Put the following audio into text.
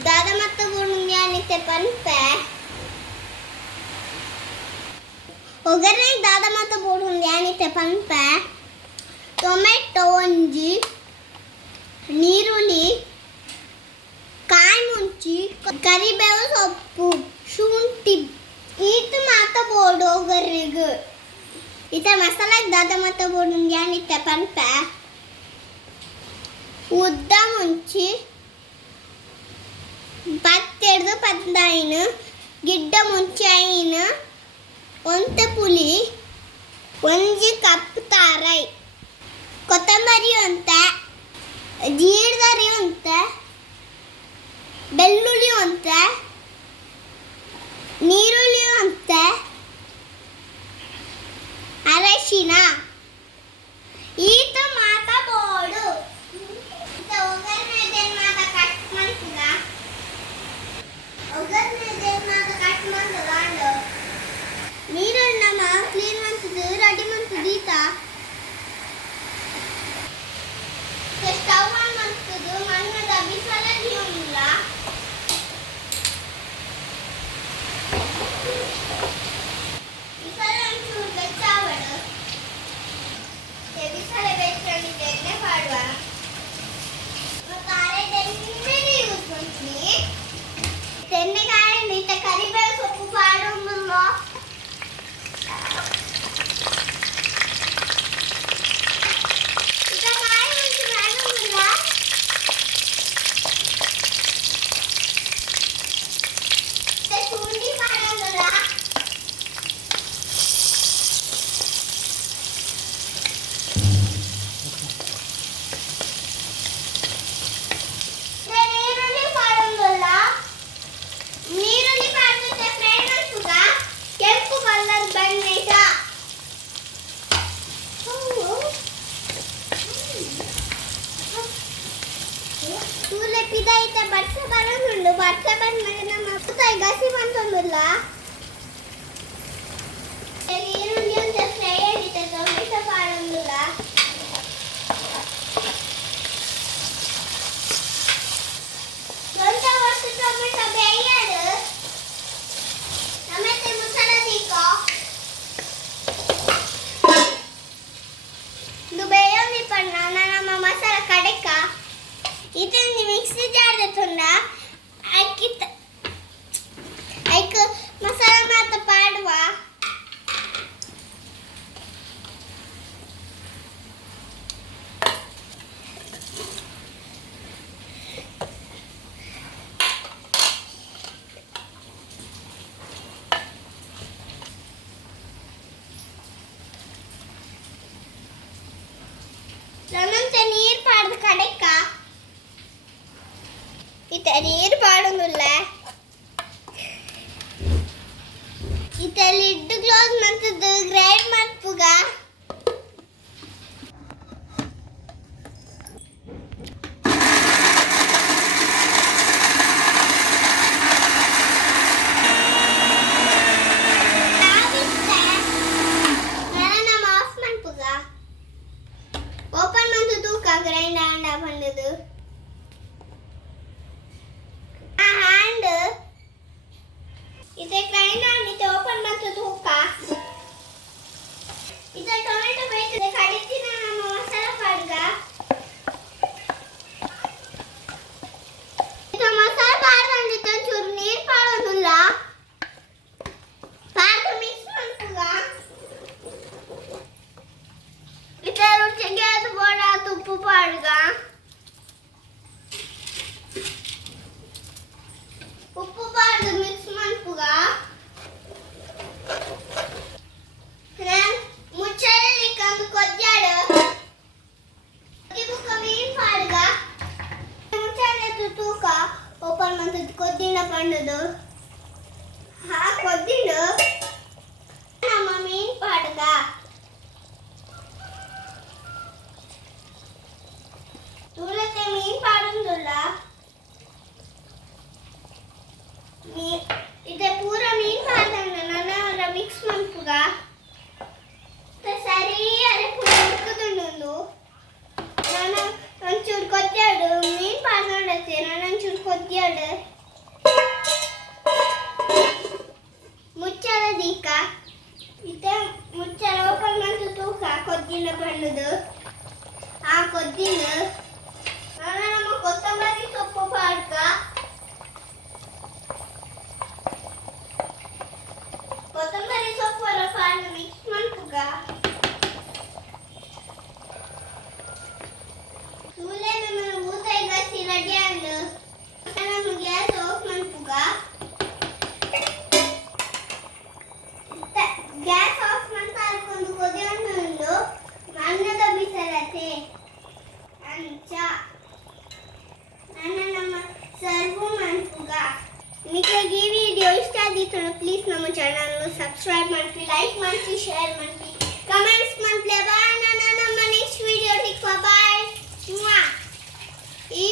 दादा मत बोलूंगी आणि ते पण पे वगैरे नाही दादा मत बोलूंगी आणि ते पण पे टोमॅटो ಒಂಜಿ ನೀರುಳ್ಳಿ ಕಾಯಿ ಮುಂಚಿ ಕರಿಬೇವು ಸೊಪ್ಪು ಶುಂಠಿ ಈತ ಮಾತ ಬೋಡು ಒಗರಿಗೆ इथे मसाला दादा मत बोलूंगी आणि ते पण पे ಉದ್ದ ಮುಂಚಿ ಪತ್ತೆಡ್ದು ಪದ್ದಾಯಿನ ಗಿಡ್ಡ ಮುಂಚಾಯಿನ ಒಂತೆ ಪುಲಿ ಒಂಜಿ ಕಪ್ ತಾರೈ ಕೊತ್ತಂಬರಿ ಅಂತ ಜೀರಿಗೆ ಅಂತ ಬೆಳ್ಳುಳ್ಳಿ ಅಂತ ನೀರುಳ್ಳಿ ಅಂತ ಅರಶಿನ ಈತ ಮಾತ ಬೋಡು ಒಗ್ಗರಣೆ ಮಾತ ಕಟ್ ಮಾಡ್ತೀಗ ಒಗ್ಗರಣೆ ಮಾತ ಕಟ್ ಮಾಡ್ಕೊಂಡು ನೀರನ್ನ ಕ್ಲೀನ್ ಮಾಡ್ತಿದ್ದು ರೆಡಿ ಮಾಡ್ತಿದ್ದು ಈತ ಸ್ಟವ್ ಆನ್ ಮಾಡ್ತಿದ್ದು ಮಣ್ಣದ ಬಿಸಿಲ ಜೀವನಿಲ್ಲ ಬಿಸಿಲ ಒಂಚೂರು ಬೆಚ್ಚಾವಡು ಬಿಸಿಲ ಬೆಚ್ಚಂಡಿದ್ದೆ ಎಣ್ಣೆ ಪಾಡುವ ಕಾರೆ ಎಣ್ಣೆ ಯೂಸ್ ಮಾಡ್ತೀನಿ ಎಣ್ಣೆ ಕಾಯಿ ಕರಿಬೇವು ಸೊಪ್ಪು ಪಾಡುವುದಿಲ್ಲ ಬರ್ತಾ ಬಂದ್ಮೇಲೆ ನಮ್ಮ ಬುಥಾಯ್ ಗಸಿ ಬಂತಂದಿಲ್ಲ ಈರುಳ್ಳಿ ಒಂದು ಫ್ರೈ ಆಗಿತ್ತು ಟೊಮೆಟೊ ಪಾಡಂದಿಲ್ಲ ದೊಡ್ಡ ವರ್ಷ ಟೊಮೆಟೊ ಬೇಯಡು ಟೊಮೆಟೊ ಮಸಾಲ ದೀಕೋ ಇದು ಬೇಯೋನಿ ಪಣ್ಣ ನಮ್ಮ ಮಸಾಲ ಕಡೆಕ ಇದನ್ನು ಮಿಕ್ಸಿ ಜಾರ್ ತುಂಡ ऐक मसाला मात पाडवा ನನ್ನಂತೆ ನೀರು ಪಾಡ್ದ ಕಡೆಕ ಇತ ನೀರು ಪಾಡೋದಿಲ್ಲ ಇತ ಲಿಡ್ ಕ್ಲೋಸ್ ಮಾಡ್ತಿದ್ದು ಗ್ರೈಂಡ್ ಮಾಡ್ಪುಗ ಆಫ್ ಮಾಡ್ಪುಗ ಓಪನ್ ಮಾಡ್ತು ತೂಕ ಗ್ರೈಂಡ್ ಆಂಡ ಬಂದದು इथे ग्राइंड आणि ते ओपन ಮಾಡ್ತು ತೂಕ इथे ಟೊಮೆಟೊ ಬೇಯಿಸಿದೆ ಕಡಿತಿನ ನಮ್ಮ ಮಸಾಲ ಪಾಡ್ಗ ಇದು ಮಸಾಲ ಪಾಡ್ದಂದಿತ್ತು ಒಂಚೂರು ನೀರು ಪಾಡೋದಿಲ್ಲ ಪಾಡ್ದು ಮಿಕ್ಸ್ ಮಾಡ್ತುಗ इथे ರುಚಿಗೆ ಅದು ಬೋಡ ಉಪ್ಪು ಪಾಡ್ಗ ಉಪ್ಪು ಪಾಡ್ದು ಮಿಕ್ಸ್ ಮಾಡ್ತುಗ ಮುಚ್ಚಳಿ ಕಂದು ಕೊದ್ದಾಡು ಇವುಕ ಮೀನ್ ಪಾಡ್ಗ ಮುಚ್ಚಳಿ ತೂಕ ಓಪನ್ ಮಾಡ್ತದ ಕೊದ್ದಿನ ಪಂಡದು ಹಾ ಕೊದ್ದಿಡು ನಮ್ಮ ಮೀನ್ ಪಾಡ್ಗ ತುಳತೆ ಮೀನ್ ಪಾಡುದಿಲ್ಲ इथे पूरा मीन पाडंग ನನ್ನ ಮಿಕ್ಸ್ ಮಾಡ್ಪುಗ ಸರಿ ಅರೆ ಪುಡಿ ನಾನು ಒಂಚೂರು ಕೊದ್ದಾಡು ಮೀನ್ ಪಾಡ್ಕೊಂಡೈತೆ ನಾನು ಒಂಚೂರು ಕೊದ್ದಿಯಡು ಮುಚ್ಚಳ ದೀಕ ಇತ ಮುಚ್ಚಳ ಓಪನ್ ಮಾಡ್ತು ತೂಕ ಕೊದ್ದಿನ ಬಣ್ಣದು ಆ ಕೊದ್ದಿನ ನಮ್ಮ ಕೊತ್ತಂಬರಿ ಸೊಪ್ಪು ಪಾಡ್ಕ ಕೊತ್ತಂಬರಿ ಸೊಪ್ಪು ಪಾಡ್ಕ ಮಿಕ್ಸ್ ಮಾಡ್ತುಕ ಸೂಲೆ ನಮ್ಮ ಬೂತಾಯಿ ಗಸಿ ರೆಡಿ ಆಂಡ್ ನಮ್ಮ ಗ್ಯಾಸ್ ಆಫ್ ಮಾಡ್ತುಕ ಗ್ಯಾಸ್ ಆಫ್ ಮಾಡ್ತಾ ಅದಕ್ಕೊಂದು ಕೊದಿಯನ್ನು ಅನ್ನದ ಬಿಸಲತೆ ಅಂಚ ನನ್ನ ನಮ್ಮ ಸರ್ವು ಮಾಡ್ತುಗ ನಿಮಗೆ ಈ ವಿಡಿಯೋ ಇಷ್ಟ ಆದಿತ್ತು ಪ್ಲೀಸ್ ನಮ್ಮ ಚಾನಲ್ ಸಬ್ಸ್ಕ್ರೈಬ್ ಮಾಡಿ ಲೈಕ್ ಮಾಡಿ ಶೇರ್ ಮಾಡಿ ಕಮೆಂಟ್ಸ್ ಮಾಡಿ ಬಾಯ್. ನಾನು ನಮ್ಮ ನೆಕ್ಸ್ಟ್ ವಿಡಿಯೋ ಸಿಕ್ಕ ಬಾಯ್. ಈ